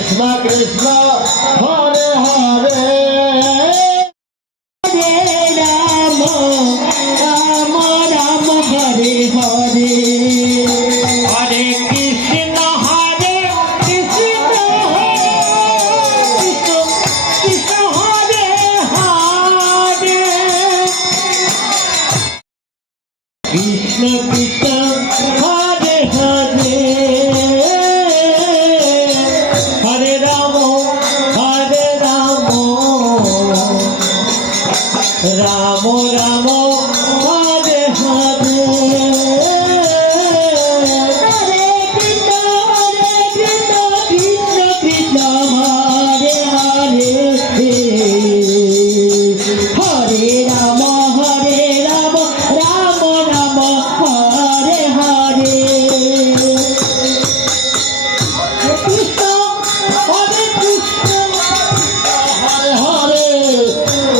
Krishna Krishna Hare Hare Ram Ram Ram Hare Hare Hare Krishna Hare Krishna Krishna Krishna Hare Hare Krishna Krishna Hare Hare Hare Ram Ram Ram Hare Hare Hare Krishna Krishna Krishna Hare Hare Hare Ram Ram Ram Hare Hare Krishna Hare Krishna Hare Hare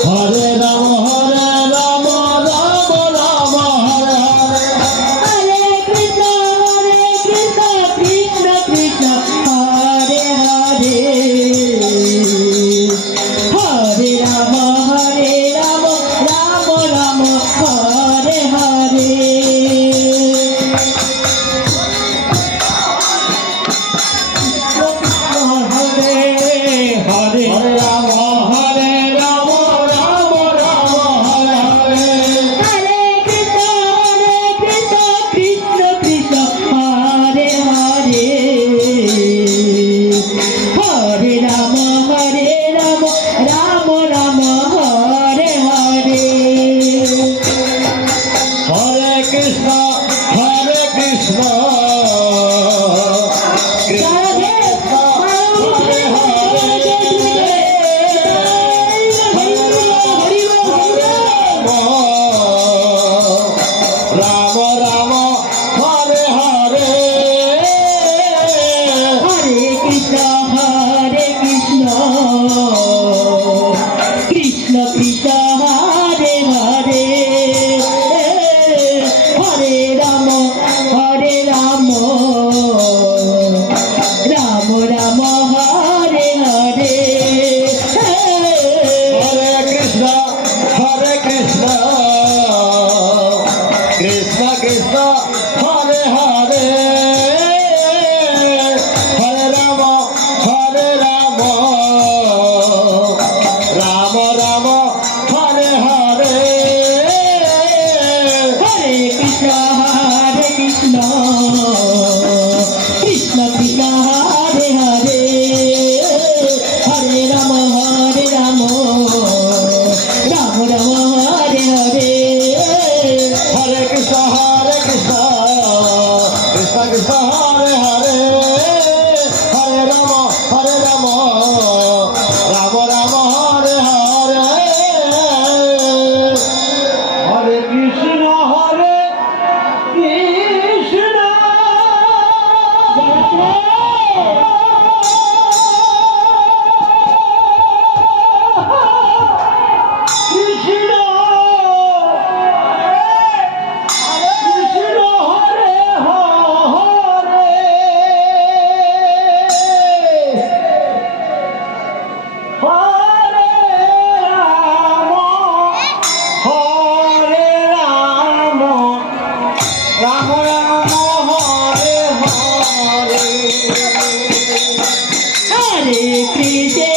Hare Ram Ram Ram Hare Hare Hare Krishna Krishna Krishna Hare Hare Hare Ram Ram Ram Hare Hare Hare Hare Ram Hare Ram Ram Ram Hare Hare Hare Krishna Krishna Krishna Hare Hare Hare Ram Ram Ram Hare Hare Hare Krishna Krishna Radhe Hare Hare Ram Ram Hare Hare Hare Krishna Krishna Krishna Hare Hare Hare Ram Ram Ram Hare Hare Hare Krishna Krishna Krishna Krishna Hare Hare Hare Ram Ram Ram Hare Hare Hare Krishna Krishna Krishna Hare Hare Hare Ram Ram Hare Hare Hare Krishna Krishna Krishna Hare Hare Hare Ram Ram Ram Hare Hare Hare Krishna Krishna Krishna Krishna Hare Hare Hare Ram Ram Ram Hare Hare Hare Krishna